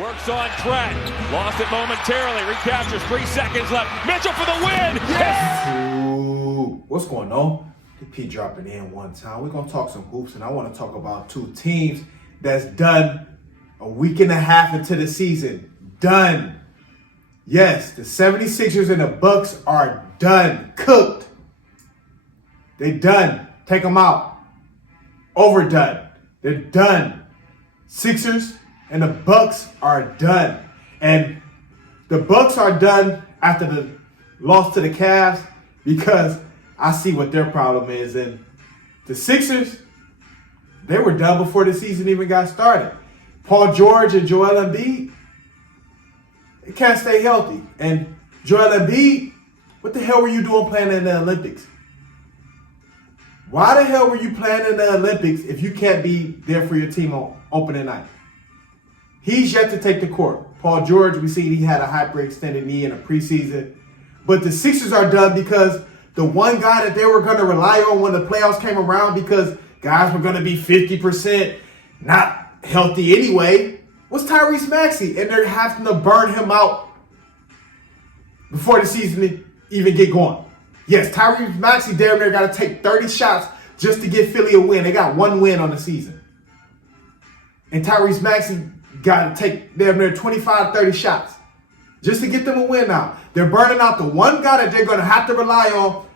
Works on Trent. Lost it momentarily. Recaptures. 3 seconds left. Mitchell for the win. Yes! Ooh, what's going on? The P dropping in one time. We're going to talk some hoops, and I want to talk about two teams that's done a week and a half into the season. Done. Yes, the 76ers and the Bucks are done. Cooked. They done. Take them out. Overdone. They're done. Sixers and the Bucks are done. And the Bucks are done after the loss to the Cavs because I see what their problem is. And the Sixers, they were done before the season even got started. Paul George and Joel Embiid, they can't stay healthy. And Joel Embiid, what the hell were you doing playing in the Olympics? Why the hell were you playing in the Olympics if you can't be there for your team on opening night? He's yet to take the court. Paul George, we see he had a hyperextended knee in a preseason. But the Sixers are done because the one guy that they were going to rely on when the playoffs came around because guys were going to be 50% not healthy anyway was Tyrese Maxey. And they're having to burn him out before the season even get going. Yes, Tyrese Maxey damn near got to take 30 shots just to get Philly a win. They got one win on the season. And Tyrese Maxey got to take damn near 25, 30 shots just to get them a win now. They're burning out the one guy that they're going to have to rely on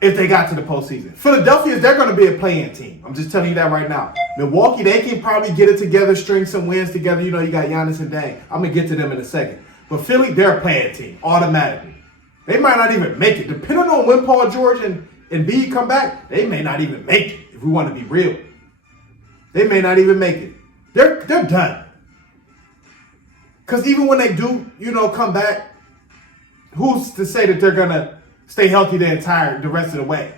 if they got to the postseason. Philadelphia, they're going to be a play-in team. I'm just telling you that right now. Milwaukee, they can probably get it together, string some wins together. You know, you got Giannis and Dame. I'm going to get to them in a second. But Philly, they're a play-in team automatically. They might not even make it. Depending on when Paul George and Embiid come back, they may not even make it, if we want to be real. They may not even make it. They're done. Because even when they do, come back, who's to say that they're going to stay healthy the rest of the way?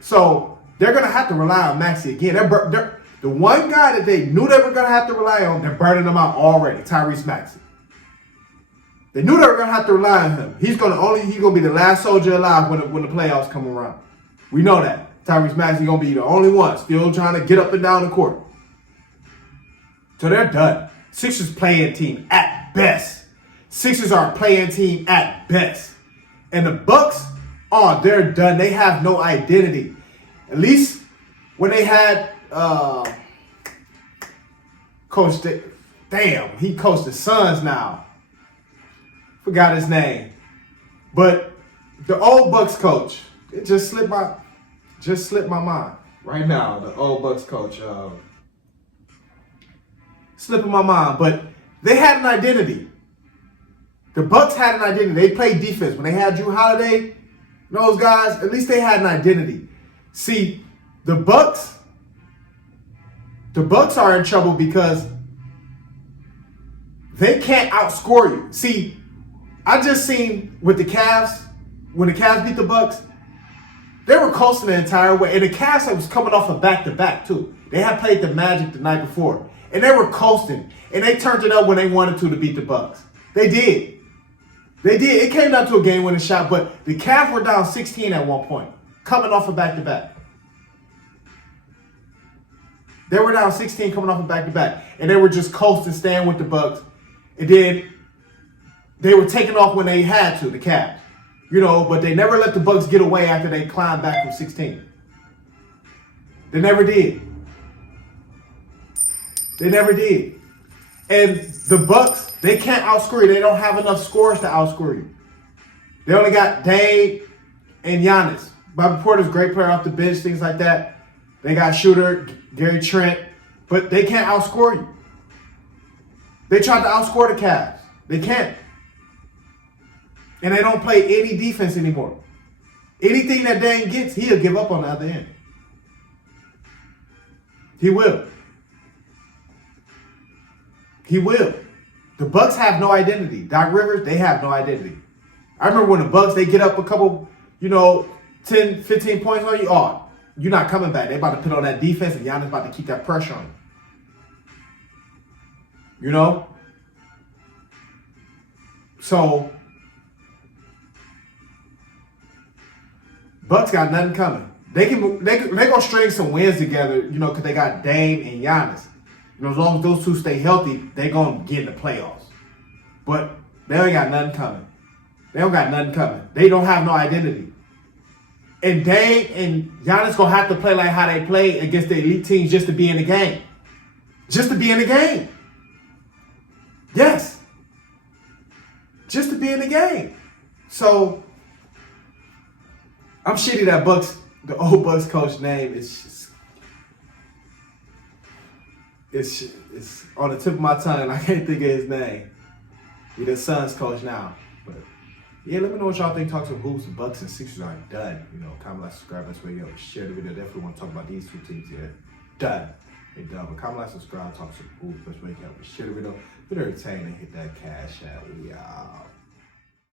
So they're going to have to rely on Maxey again. The one guy that they knew they were going to have to rely on, they're burning them out already, Tyrese Maxey. They knew they were going to have to rely on him. He's going to be the last soldier alive when the playoffs come around. We know that. Tyrese Maxey going to be the only one still trying to get up and down the court. So they're done. Sixers playing team at best. Sixers are a playing team at best. And the Bucks, they're done. They have no identity. At least when they had Coach, he coached the Suns now. Forgot his name. But the old Bucks coach, it just slipped my mind right now. The old Bucks coach, slipping my mind. But they had an identity. The Bucks had an identity. They played defense. When they had Drew Holiday, those guys, at least they had an identity. See, the Bucks are in trouble because they can't outscore you. See, I just seen with the Cavs, when the Cavs beat the Bucks, they were coasting the entire way. And the Cavs was coming off a back-to-back, too. They had played the Magic the night before. And they were coasting. And they turned it up when they wanted to beat the Bucks. They did. It came down to a game-winning shot, but the Cavs were down 16 at one point, coming off a back-to-back. They were down 16 coming off a back-to-back. And they were just coasting, staying with the Bucks. And then they were taking off when they had to, the Cavs. But they never let the Bucks get away after they climbed back from 16. They never did. And the Bucks, they can't outscore you. They don't have enough scores to outscore you. They only got Dame and Giannis. Bobby Porter's a great player off the bench, things like that. They got shooter, Gary Trent, but they can't outscore you. They tried to outscore the Cavs. They can't. And they don't play any defense anymore. Anything that Dame gets, he'll give up on the other end. He will. The Bucks have no identity. Doc Rivers, they have no identity. I remember when the Bucks, they get up a couple, 10, 15 points on you. You're not coming back. They about to put on that defense, and Giannis about to keep that pressure on you. So Bucks got nothing coming. They gonna string some wins together, because they got Dame and Giannis. As long as those two stay healthy, they're going to get in the playoffs. But they ain't got nothing coming. They don't got nothing coming. They don't have no identity. And Dame and Giannis going to have to play like how they play against the elite teams just to be in the game. Just to be in the game. Yes. Just to be in the game. So, I'm shitty that the old Bucks coach name is just, it's on the tip of my tongue and I can't think of his name. He's the Suns coach now. But yeah, let me know what y'all think. Talk some hoops. The Bucks and Sixers are done. Comment, like, subscribe, that's where you share the video. Definitely want to talk about these two teams here. Done. They're done. But comment, like, subscribe, talk some hoops, that's where you share the video. If you're entertaining, hit that cash out. We out.